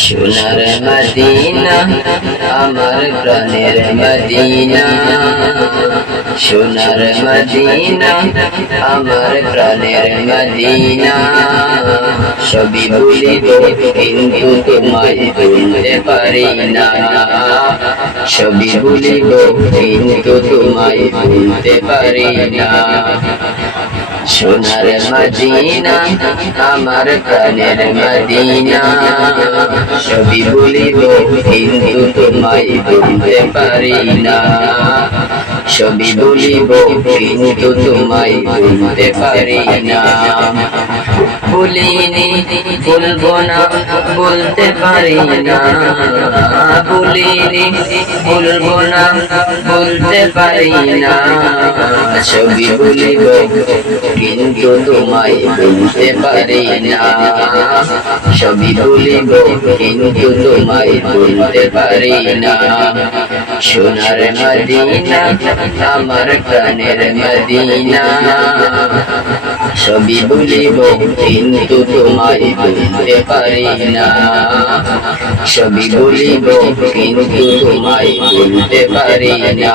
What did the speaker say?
সোনার মদিনা আমার প্রাণের মদিনা, সোনার মদিনা আমার প্রাণের মদিনা। সবই ভুলিব কিন্তু তোমায় ভুলতে পারি না, সবই ভুলিব কিন্তু তোমায় ভুলতে পারি না। সোনার মদিনা আমার প্রাণের মদিনা, সবই ভুলিব কিন্তু তোমায় ভুলতে পারি না, সবই ভুলিব কিন্তু তোমায় ভুলতে পারি না। ভুলিনি ভুলবো না বলতে পারি না, ভুলিনি ভুলবো না বলতে পারি না। সবই ভুলিব কিন্তু তোমায় ভুলতে পারি না, সবই ভুলিব কিন্তু তোমায় ভুলতে পারি না। সোনার মদিনা আমার প্রাণের মদিনা, সবই ভুলিব কিন্তু তোমায় ভুলতে পারি না, সবই ভুলিব কিন্তু তোমায় ভুলতে পারি না।